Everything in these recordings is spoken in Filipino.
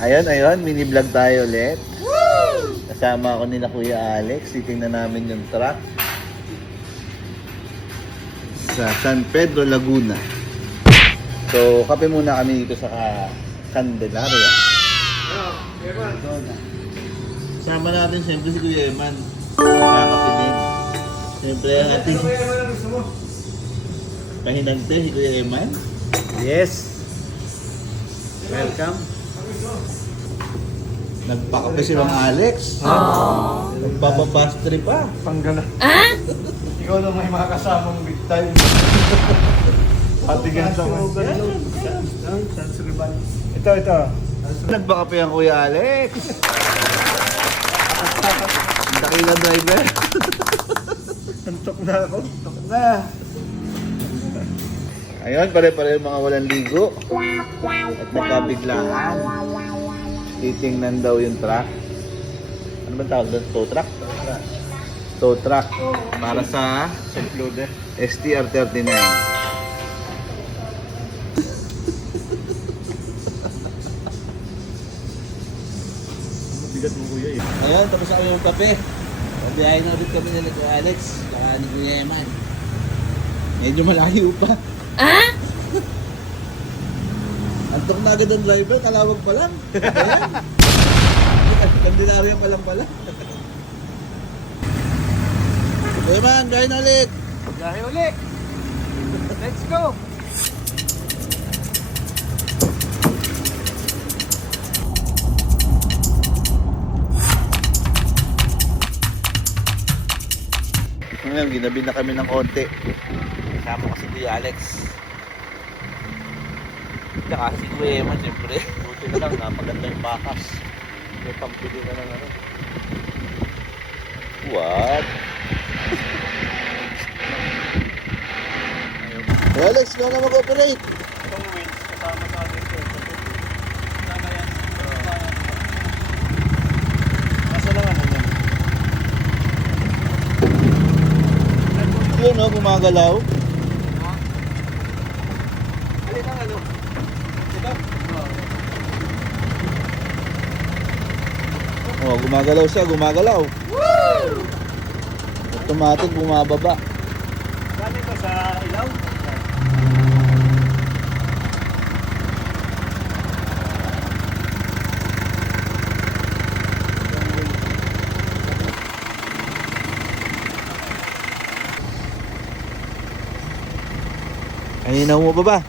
Ayun, mini vlog tayo ulit. Kasama ako nila Kuya Alex. Titingnan namin yung truck sa San Pedro, Laguna. So, kape muna kami dito sa Candelaria. Kasama natin siyempre si Kuya Eman. Kakape din. Siyempre ang ating pahinante si Kuya Eman. Yes. Welcome. Nagpakape si Mang Alex. Nagpapabastri pa. Panggana. Ikaw na may mga kasamang big time. Patigan sa mga. Ito. Nagpakape ang Kuya Alex. Dakilang driver. Antok na ako. Antok na. Ayun, pare-pare yung mga walang ligo. At nakabiglaan. Titingnan daw yung truck. Ano ba tawag doon? Tow truck? Tow truck. Para sa Loader. STR-39. Bigat mo kuya eh. Ayun, tapos ako yung kape. Pabiyahin na ulit kami nila Kuya Alex. Saka ni Kuya Eman. Medyo malayo pa. Antok na agad ang driver, kalawag pa lang. Ayan. Candelaria pa lang pala. Kuya Eman, biyahin na ulit. Biyahe ulit. Let's go. Ngayon, ginabi na kami ng konti. Kasama ko si Kuya Alex. Tsaka si Kuya Eman, siyempre. Buti na lang, napaganda yung bakas. May pampili na lang ano. What? Kuya Alex, ikaw na mag-operate. Itong wheels, kasama sa atin ito. Kasama yan. Nasa lang ano yan? Yun o, gumagalaw. Alin ang ano? Ito? Oh, gumagalaw siya, gumagalaw. Woo! Automatic bumababa. Saan ito? Sa ilaw? Ayun mo pa ba?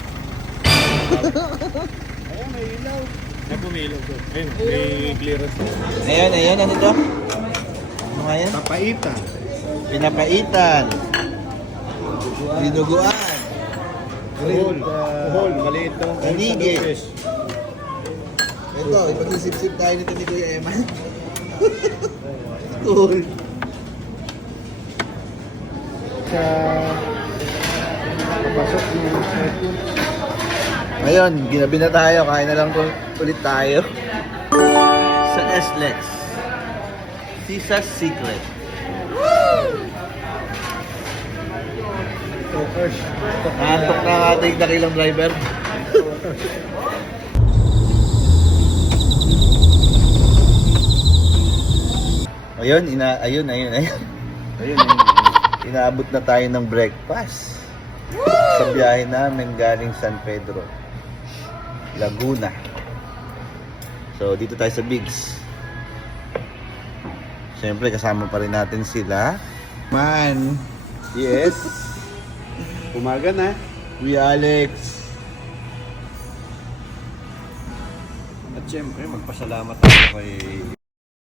Ayun, may ilaw. Nagpumilaw ko. Ayun, may clearance. Ayun, ano to? Ano nga yan? Papaitan. Pinapaitan. Dinuguan. Hol, maliit to. Kanigi. Ito, ipag-isip-sip tayo nito ni Kuya Eman. Cool. Sa kapasok ng Ngayon, ginabi na tayo. Kain na lang ulit tayo. Sa SLEX. Sisa's Secret. Focus. Antok na ang ating dakilang driver. Ayun. Inaabot na tayo ng breakfast. Sa biyahe namin galing San Pedro, Laguna. So, dito tayo sa Bigs. Siyempre, kasama pa rin natin sila. Man. Yes. Umaga na. Kuya Alex. At syempre, magpasalamat ako kay